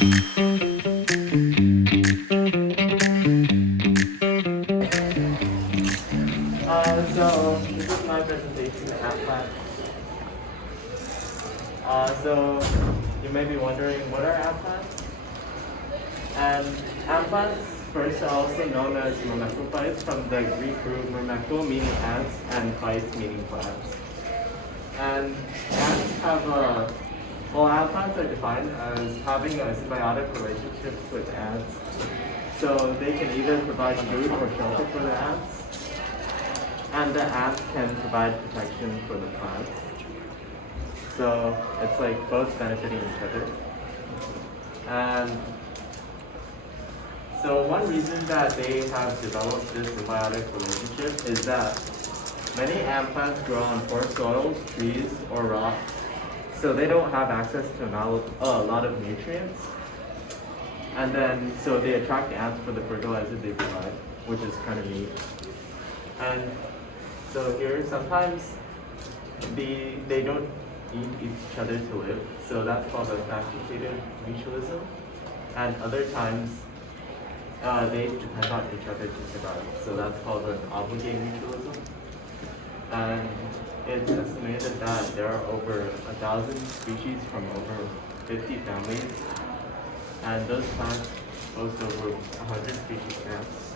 So this is my presentation at Plant. So you may be wondering, what are ant plants? And ant plants, first, are also known as myrmecophytes from the Greek root myrmeco, meaning ants, and phytes, meaning plants. And ants have ant plants are defined as having a symbiotic relationship with ants. So they can either provide food or shelter for the ants, and the ants can provide protection for the plants. So it's like both benefiting each other. And so one reason that they have developed this symbiotic relationship is that many ant plants grow on poor soils, trees, or rock, so they don't have access to a lot of nutrients. And then, so they attract ants for the fertilizer they provide, which is kind of neat. And so here, sometimes they don't need each other to live, so that's called a facultative mutualism. And other times, they depend on each other to survive, so that's called an obligate mutualism. And it's estimated that there are over 1,000 species from over 50 families, and those plants boast over 100 species plants.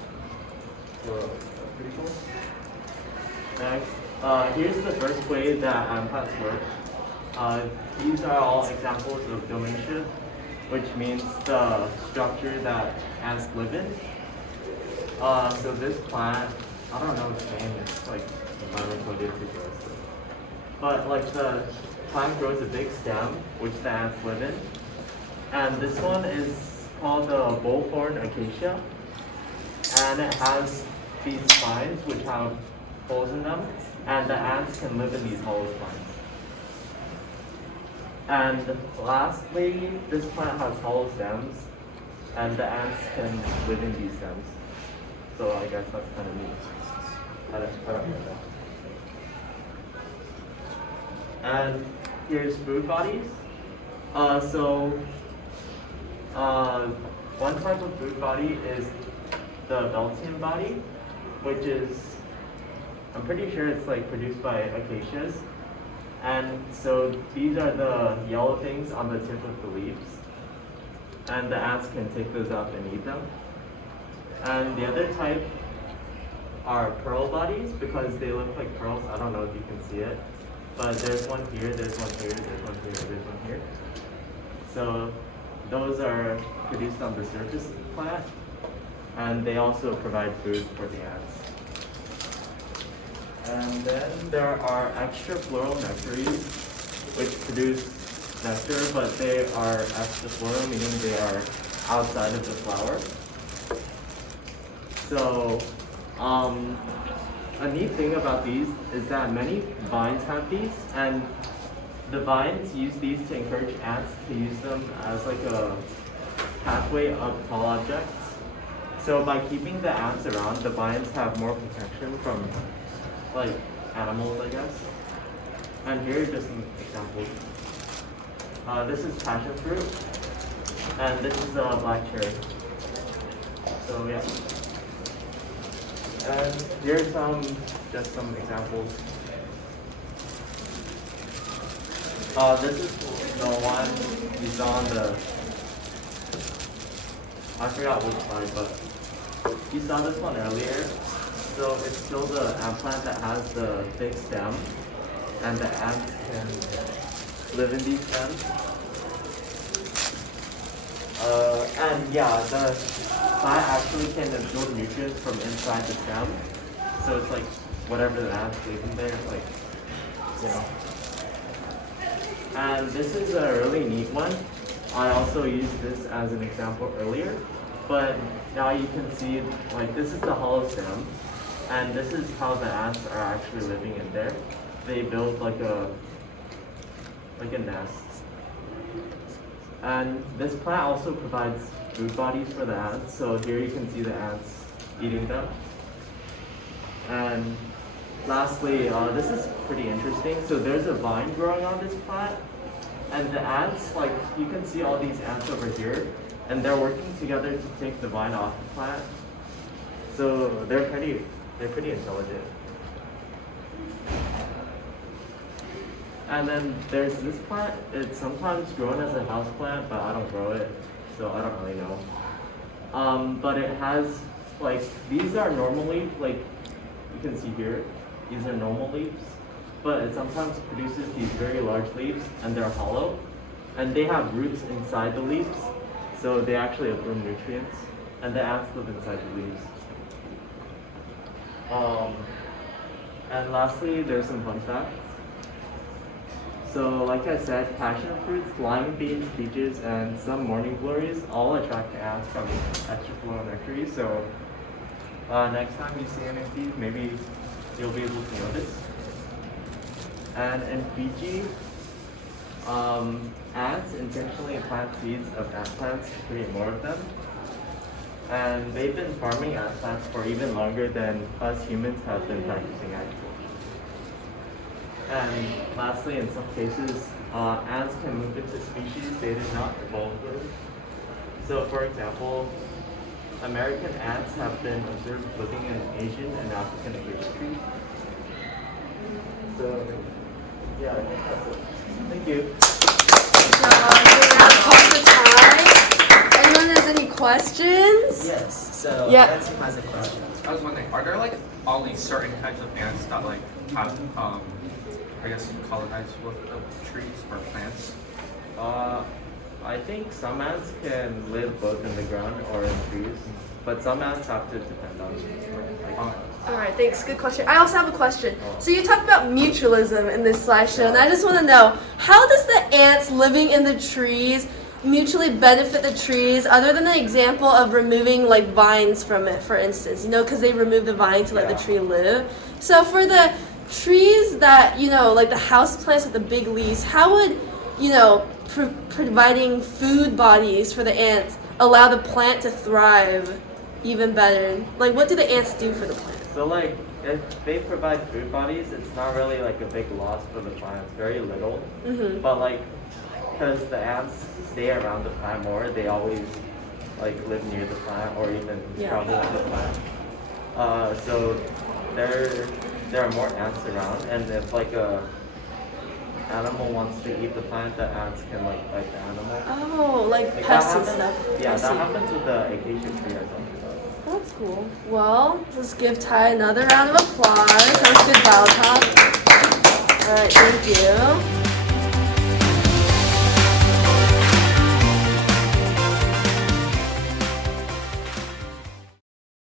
So that's pretty cool. Next, here's the first way that ant plants work. These are all examples of domainship, which means the structure that ants live in. So this plant, I don't know its name, it's like environmental grows. But like the plant grows a big stem, which the ants live in. And this one is called the bullhorn acacia. And it has these spines which have holes in them, and the ants can live in these hollow spines. And lastly, this plant has hollow stems, and the ants can live in these stems. So I guess that's kind of neat. I don't know that. And here's food bodies. One type of food body is the Beltian body, which is, I'm pretty sure it's like produced by acacias. And so these are the yellow things on the tip of the leaves. And the ants can take those up and eat them. And the other type are pearl bodies because they look like pearls. I don't know if you can see it. But there's one here, there's one here, there's one here, there's one here. So those are produced on the surface of the plant. And they also provide food for the ants. And then there are extrafloral nectaries, which produce nectar, but they are extrafloral, meaning they are outside of the flower. So, a neat thing about these is that many vines have these, and the vines use these to encourage ants to use them as like a pathway up tall objects. So by keeping the ants around, the vines have more protection from like animals, I guess. And here are just some examples. This is passion fruit, and this is black cherry. So yeah. And here's just some examples. This is the one you saw on the, I forgot which slide, but you saw this one earlier. So it's still the ant plant that has the thick stem, and the ants can live in these stems. And yeah, the plant actually can absorb nutrients from inside the stem. So it's like whatever the ants leave in there, like, you know. And this is a really neat one. I also used this as an example earlier, but now you can see, like, this is the hollow stem. And this is how the ants are actually living in there. They build like a nest. And this plant also provides food bodies for the ants. So here you can see the ants eating them. And lastly, this is pretty interesting. So there's a vine growing on this plant, And the ants, like you can see all these ants over here, and they're working together to take the vine off the plant. So they're pretty intelligent. And then there's this plant. It's sometimes grown as a house plant, but I don't grow it, so I don't really know. But it has like these are normal leaf, like you can see here. These are normal leaves, but it sometimes produces these very large leaves, and they're hollow, and they have roots inside the leaves, so they actually absorb nutrients, and the ants live inside the leaves. And lastly, there's some fun facts. So like I said, passion fruits, lima beans, peaches, and some morning glories all attract ants from extrafloral nurseries. So next time you see any of these, maybe you'll be able to notice. And in Fiji, ants intentionally plant seeds of ant plants to create more of them. And they've been farming ant plants for even longer than us humans have been practicing agriculture. And lastly, in some cases, ants can move into species they did not evolve with. So for example, American ants have been observed living in Asian and African age trees. So yeah, I think that's it. Thank you. Anyone has any questions? Yes. So Yeah. Nancy has a question. I was wondering, are there like only certain types of ants that like have I guess colonize with the trees or plants? I think some ants can live both in the ground or in trees, but some ants have to depend on All right, thanks. Good question. I also have a question. So you talked about mutualism in this slideshow, and I just want to know, how does the ants living in the trees mutually benefit the trees, other than the example of removing like vines from it, for instance, because they remove the vine to let the tree live. So for the trees that, like the house plants with the big leaves, how would, providing food bodies for the ants allow the plant to thrive even better? Like, what do the ants do for the plant? So like, if they provide food bodies, it's not really like a big loss for the plants, very little. Mm-hmm. But like, because the ants stay around the plant more, they always like live near the plant or even travel with the plant. So there are more ants around, and if like a animal wants to eat the plant, the ants can like bite the animal. Oh, like pests and stuff. Yeah, that happens with the acacia tree I talked about. That's cool. Well, let's give Ty another round of applause. That was good BioTalk. All right, thank you.